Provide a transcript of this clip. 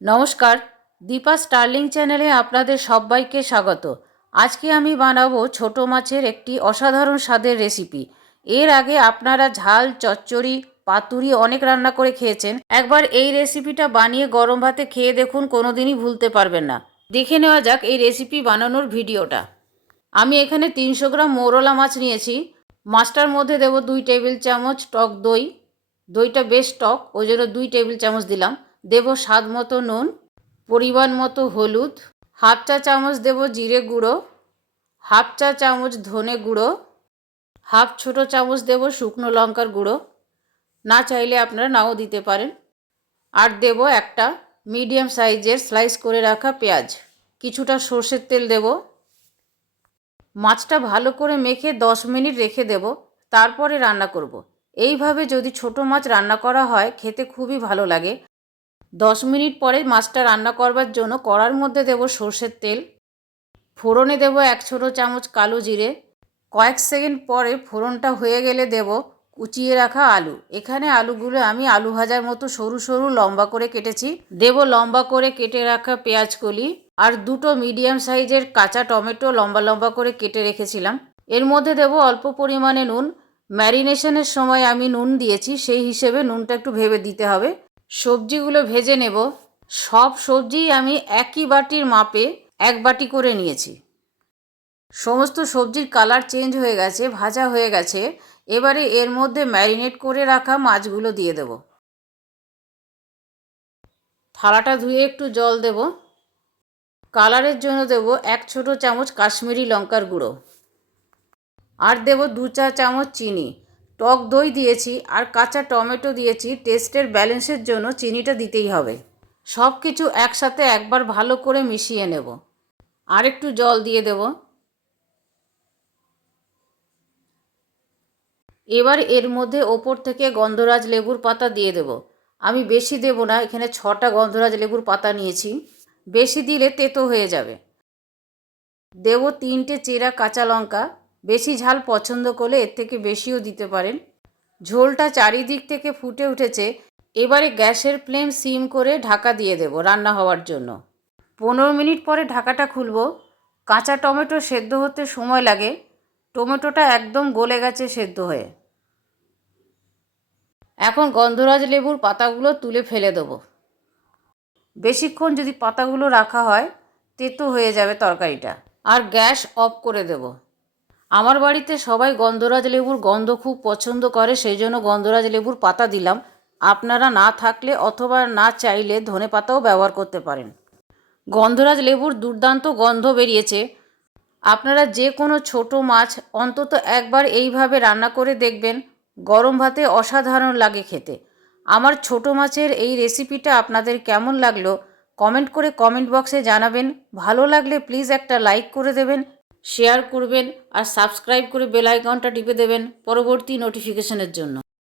নমস্কার। দীপা স্টার্লিং চ্যানেলে আপনাদের সবাইকে স্বাগত। আজকে আমি বানাবো ছোট মাছের একটি অসাধারণ স্বাদের রেসিপি। এর আগে আপনারা ঝাল, চচ্চড়ি, পাতুরি অনেক রান্না করে খেয়েছেন। একবার এই রেসিপিটা বানিয়ে গরম ভাতে খেয়ে দেখুন, কোনোদিনই ভুলতে পারবেন না। দেখে নেওয়া যাক এই রেসিপি বানানোর ভিডিওটা। আমি এখানে তিনশো গ্রাম মৌরলা মাছ নিয়েছি। মাছটার মধ্যে দেবো দুই টেবিল চামচ টক দই। দইটা বেশ টক, ওই জন্য দুই টেবিল চামচ দিলাম। দেব স্বাদ মতো নুন, পরিমাণ মতো হলুদ, হাফ চা চামচ দেব জিরে গুঁড়ো, হাফ চা চামচ ধনে গুঁড়ো, হাফ ছোটো চামচ দেব শুকনো লঙ্কার গুঁড়ো। না চাইলে আপনারা নাও দিতে পারেন। আর দেব একটা মিডিয়াম সাইজের স্লাইস করে রাখা পেঁয়াজ। কিছুটা সর্ষের তেল দেব। মাছটা ভালো করে মেখে দশ মিনিট রেখে দেব। তারপরে রান্না করব। এইভাবে যদি ছোট মাছ রান্না করা হয়, খেতে খুবই ভালো লাগে। দশ মিনিট পরে মাছটা রান্না করবার জন্য কড়ার মধ্যে দেব সর্ষের তেল, ফোড়নে দেব এক ছোটো চামচ কালো জিরে, কয়েক সেকেন্ড পরে ফোড়নটা হয়ে গেলে দেব কুচিয়ে রাখা আলু। এখানে আলুগুলো আমি আলু ভাজার মতো সরু সরু লম্বা করে কেটেছি। দেব লম্বা করে কেটে রাখা পেঁয়াজ কলি আর দুটো মিডিয়াম সাইজের কাঁচা টমেটো লম্বা লম্বা করে কেটে রেখেছিলাম। এর মধ্যে দেব অল্প পরিমাণে নুন। ম্যারিনেশনের সময় আমি নুন দিয়েছি, সেই হিসেবে নুনটা একটু ভেবে দিতে হবে। সবজিগুলো ভেজে নেব। সব সবজি আমি একই বাটির মাপে এক বাটি করে নিয়েছি। সমস্ত সবজির কালার চেঞ্জ হয়ে গেছে, ভাজা হয়ে গেছে। এবারে এর মধ্যে ম্যারিনেট করে রাখা মাছগুলো দিয়ে দেব। থালাটা ধুয়ে একটু জল দেব। কালারের জন্য দেব এক ছোটো চামচ কাশ্মীরি লঙ্কার গুঁড়ো। আর দেব দু চা চামচ চিনি। টক দই দিয়েছি আর কাঁচা টমেটো দিয়েছি, টেস্টের ব্যালেন্সের জন্য চিনিটা দিতেই হবে। সব কিছু একসাথে একবার ভালো করে মিশিয়ে নেব। আর একটু জল দিয়ে দেব। এবার এর মধ্যে ওপর থেকে গন্ধরাজ লেবুর পাতা দিয়ে দেব। আমি বেশি দেব না, এখানে ছটা গন্ধরাজ লেবুর পাতা নিয়েছি। বেশি দিলে তেতো হয়ে যাবে। দেব তিনটে চেরা কাঁচা লঙ্কা। বেশি ঝাল পছন্দ করলে এর থেকে বেশিও দিতে পারেন। ঝোলটা চারিদিক থেকে ফুটে উঠেছে। এবারে গ্যাসের ফ্লেম সিম করে ঢাকা দিয়ে দেব রান্না হওয়ার জন্য। পনেরো মিনিট পরে ঢাকাটা খুলব। কাঁচা টমেটো সেদ্ধ হতে সময় লাগে। টমেটোটা একদম গলে গেছে সেদ্ধ হয়ে। এখন গন্ধরাজ লেবুর পাতাগুলো তুলে ফেলে দেবো। বেশিক্ষণ যদি পাতাগুলো রাখা হয়, তেতো হয়ে যাবে তরকারিটা। আর গ্যাস অফ করে দেব। আমার বাড়িতে সবাই গন্ধরাজ লেবুর গন্ধ খুব পছন্দ করে, সেই জন্য গন্ধরাজ লেবুর পাতা দিলাম। আপনারা না থাকলে অথবা না চাইলে ধনে পাতাও ব্যবহার করতে পারেন। গন্ধরাজ লেবুর দুর্দান্ত গন্ধ বেরিয়েছে। আপনারা যে কোনো ছোট মাছ অন্তত একবার এইভাবে রান্না করে দেখবেন। গরম ভাতে অসাধারণ লাগে খেতে। আমার ছোট মাছের এই রেসিপিটা আপনাদের কেমন লাগল? কমেন্ট করে কমেন্ট বক্সে জানাবেন। ভালো লাগলে প্লিজ একটা লাইক করে দেবেন। শেয়ার করবেন আর সাবস্ক্রাইব করে বেল টিপে দেবেন পরবর্তী নোটিফিকেশনের জন্য।